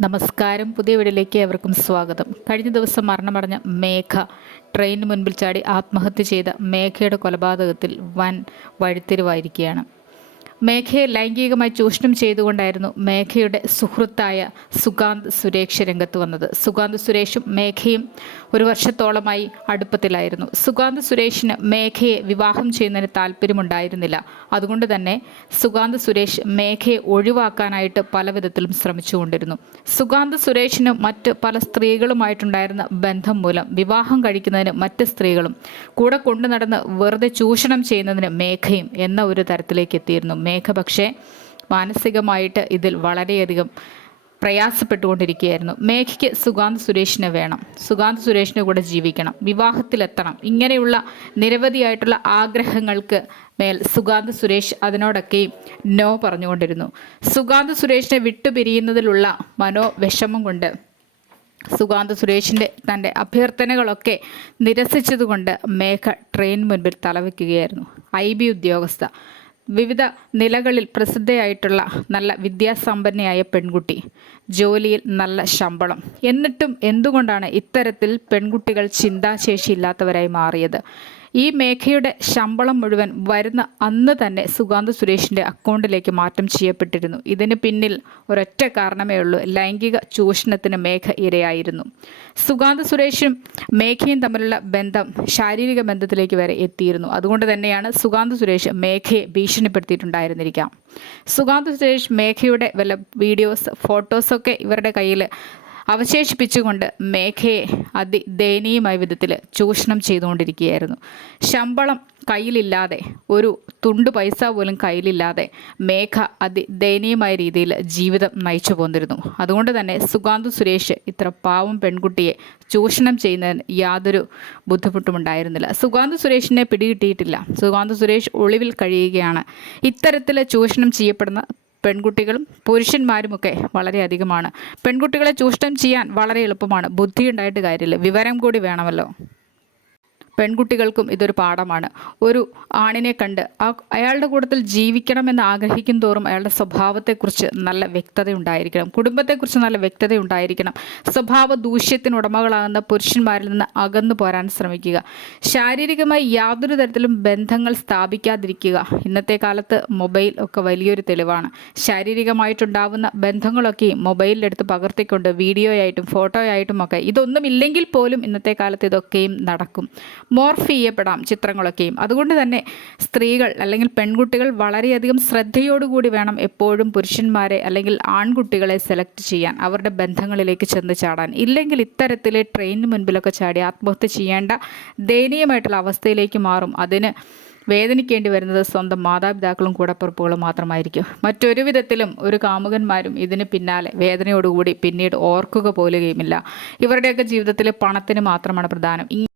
നമസ്കാരം. പുതിയ വീടിലേക്ക് ഏവർക്കും സ്വാഗതം. കഴിഞ്ഞ ദിവസം മരണമടഞ്ഞ മേഘ ട്രെയിനിന് മുൻപിൽ ചാടി ആത്മഹത്യ ചെയ്ത മേഘയുടെ കൊലപാതകത്തിൽ വൻ വഴിത്തിരിവായിരിക്കുകയാണ്. മേഘയെ ലൈംഗികമായി ചൂഷണം ചെയ്തുകൊണ്ടായിരുന്നു മേഘയുടെ സുഹൃത്തായ സുഗാന്ത് സുരേഷ് രംഗത്ത് വന്നത്. സുഗാന്ത് സുരേഷും മേഘയും ഒരു വർഷത്തോളമായി അടുപ്പത്തിലായിരുന്നു. സുഗാന്ത് സുരേഷിന് മേഘയെ വിവാഹം ചെയ്യുന്നതിന് താല്പര്യമുണ്ടായിരുന്നില്ല. അതുകൊണ്ട് തന്നെ സുഗാന്ത് സുരേഷ് മേഘയെ ഒഴിവാക്കാനായിട്ട് പല വിധത്തിലും ശ്രമിച്ചുകൊണ്ടിരുന്നു. സുഗാന്ത് സുരേഷിനും മറ്റ് പല സ്ത്രീകളുമായിട്ടുണ്ടായിരുന്ന ബന്ധം മൂലം വിവാഹം കഴിക്കുന്നതിന് മറ്റ് സ്ത്രീകളും കൂടെ കൊണ്ടു നടന്ന് വെറുതെ ചൂഷണം ചെയ്യുന്നതിന് മേഘയും എന്ന ഒരു തരത്തിലേക്ക് എത്തിയിരുന്നു. മേഘ പക്ഷേ മാനസികമായിട്ട് ഇതിൽ വളരെയധികം പ്രയാസപ്പെട്ടുകൊണ്ടിരിക്കുകയായിരുന്നു. മേഘയ്ക്ക് സുഗാന്ത് സുരേഷിനെ വേണം. സുഗാന്ത് സുരേഷിനെ കൂടെ ജീവിക്കണം. വിവാഹത്തിലെത്തണം. ഇങ്ങനെയുള്ള നിരവധിയായിട്ടുള്ള ആഗ്രഹങ്ങൾക്ക് മേൽ സുഗാന്ത് സുരേഷ് അതിനോടൊക്കെയും നോ പറഞ്ഞുകൊണ്ടിരുന്നു. സുഗാന്ത് സുരേഷിനെ വിട്ടുപിരിയുന്നതിലുള്ള മനോവിഷമം കൊണ്ട് സുഗാന്ത് സുരേഷിന്റെ തന്റെ അഭ്യർത്ഥനകളൊക്കെ നിരസിച്ചതുകൊണ്ട് മേഘ ട്രെയിൻ മുൻപിൽ തലവെക്കുകയായിരുന്നു. ഐ ബി ഉദ്യോഗസ്ഥ. വിവിധ നിലകളിൽ പ്രസിദ്ധയായിട്ടുള്ള നല്ല വിദ്യാസമ്പന്നയായ പെൺകുട്ടി. ജോലിയിൽ നല്ല ശമ്പളം. എന്നിട്ടും എന്തുകൊണ്ടാണ് ഇത്തരത്തിൽ പെൺകുട്ടികൾ ചിന്താശേഷിയില്ലാത്തവരായി മാറിയത്? ഈ മേഘയുടെ ശമ്പളം മുഴുവൻ വരുന്ന അന്ന് തന്നെ സുഗാന്ത് സുരേഷിന്റെ അക്കൗണ്ടിലേക്ക് മാറ്റം ചെയ്യപ്പെട്ടിരുന്നു. ഇതിന് പിന്നിൽ ഒരൊറ്റ കാരണമേ ഉള്ളൂ. ലൈംഗിക ചൂഷണത്തിന് മേഘ ഇരയായിരുന്നു. സുഗാന്ത് സുരേഷും മേഘയും തമ്മിലുള്ള ബന്ധം ശാരീരിക ബന്ധത്തിലേക്ക് വരെ എത്തിയിരുന്നു. അതുകൊണ്ട് തന്നെയാണ് സുഗാന്ത് സുരേഷ് മേഘയെ ഭീഷണിപ്പെടുത്തിയിട്ടുണ്ടായിരുന്നിരിക്കാം. സുഗാന്ത് സുരേഷ് മേഘയുടെ വല്ല വീഡിയോസ് ഫോട്ടോസൊക്കെ ഇവരുടെ കയ്യിൽ അവശേഷിപ്പിച്ചുകൊണ്ട് മേഘയെ അതിദയനീയമായ വിധത്തിൽ ചൂഷണം ചെയ്തുകൊണ്ടിരിക്കുകയായിരുന്നു. ശമ്പളം കയ്യിലില്ലാതെ ഒരു തുണ്ട് പൈസ പോലും കയ്യിലില്ലാതെ മേഘ അതിദയനീയമായ രീതിയിൽ ജീവിതം നയിച്ചു പോന്നിരുന്നു. അതുകൊണ്ട് തന്നെ സുഗാന്ത് സുരേഷ് ഇത്ര പാവം പെൺകുട്ടിയെ ചൂഷണം ചെയ്യുന്നതിന് യാതൊരു ബുദ്ധിമുട്ടും ഉണ്ടായിരുന്നില്ല സുഗാന്ത് സുരേഷിനെ പിടികിട്ടിയിട്ടില്ല. സുഗാന്ത് സുരേഷ് ഒളിവിൽ കഴിയുകയാണ്. ഇത്തരത്തിൽ ചൂഷണം ചെയ്യപ്പെടുന്ന പെൺകുട്ടികളും പുരുഷന്മാരുമൊക്കെ വളരെയധികമാണ്. പെൺകുട്ടികളെ ചൂഷണം ചെയ്യാൻ വളരെ എളുപ്പമാണ്. ബുദ്ധി ഉണ്ടായിട്ട് കാര്യമില്ല. വിവരം കൂടി വേണമല്ലോ. പെൺകുട്ടികൾക്കും ഇതൊരു പാഠമാണ്. ഒരു ആണിനെ കണ്ട് ആ അയാളുടെ കൂട്ടത്തിൽ ജീവിക്കണമെന്ന് ആഗ്രഹിക്കും തോറും അയാളുടെ സ്വഭാവത്തെക്കുറിച്ച് നല്ല വ്യക്തത ഉണ്ടായിരിക്കണം കുടുംബത്തെക്കുറിച്ച് നല്ല വ്യക്തത ഉണ്ടായിരിക്കണം സ്വഭാവ ദൂഷ്യത്തിനുടമകളാകുന്ന പുരുഷന്മാരിൽ നിന്ന് അകന്നു പോരാൻ ശ്രമിക്കുക. ശാരീരികമായി യാതൊരു തരത്തിലും ബന്ധങ്ങൾ സ്ഥാപിക്കാതിരിക്കുക ഇന്നത്തെ കാലത്ത് മൊബൈൽ ഒക്കെ വലിയൊരു തെളിവാണ്. ശാരീരികമായിട്ടുണ്ടാവുന്ന ബന്ധങ്ങളൊക്കെ മൊബൈലിലെടുത്ത് പകർത്തിക്കൊണ്ട് വീഡിയോ വീഡിയോയായിട്ടും ഫോട്ടോയായിട്ടും ഒക്കെ ഇതൊന്നും ഇല്ലെങ്കിൽ പോലും ഇന്നത്തെ കാലത്ത് ഇതൊക്കെയും നടക്കും. മോർഫ് ചെയ്യപ്പെടാം ചിത്രങ്ങളൊക്കെയും. അതുകൊണ്ട് തന്നെ സ്ത്രീകൾ അല്ലെങ്കിൽ പെൺകുട്ടികൾ വളരെയധികം ശ്രദ്ധയോടുകൂടി വേണം എപ്പോഴും പുരുഷന്മാരെ അല്ലെങ്കിൽ ആൺകുട്ടികളെ സെലക്ട് ചെയ്യാൻ അവരുടെ ബന്ധങ്ങളിലേക്ക് ചെന്ന് ചാടാൻ. ഇല്ലെങ്കിൽ ഇത്തരത്തിലെ ട്രെയിനിന് മുൻപിലൊക്കെ ചാടി ആത്മഹത്യ ചെയ്യേണ്ട ദയനീയമായിട്ടുള്ള അവസ്ഥയിലേക്ക് മാറും. അതിന് വേദനിക്കേണ്ടി വരുന്നത് സ്വന്തം മാതാപിതാക്കളും കൂടപ്പുറപ്പുകളും മാത്രമായിരിക്കും. മറ്റൊരു വിധത്തിലും ഒരു കാമുകന്മാരും ഇതിന് പിന്നാലെ വേദനയോടുകൂടി പിന്നീട് ഓർക്കുക പോലുകയുമില്ല. ഇവരുടെയൊക്കെ ജീവിതത്തിൽ പണത്തിന് മാത്രമാണ് പ്രധാനം.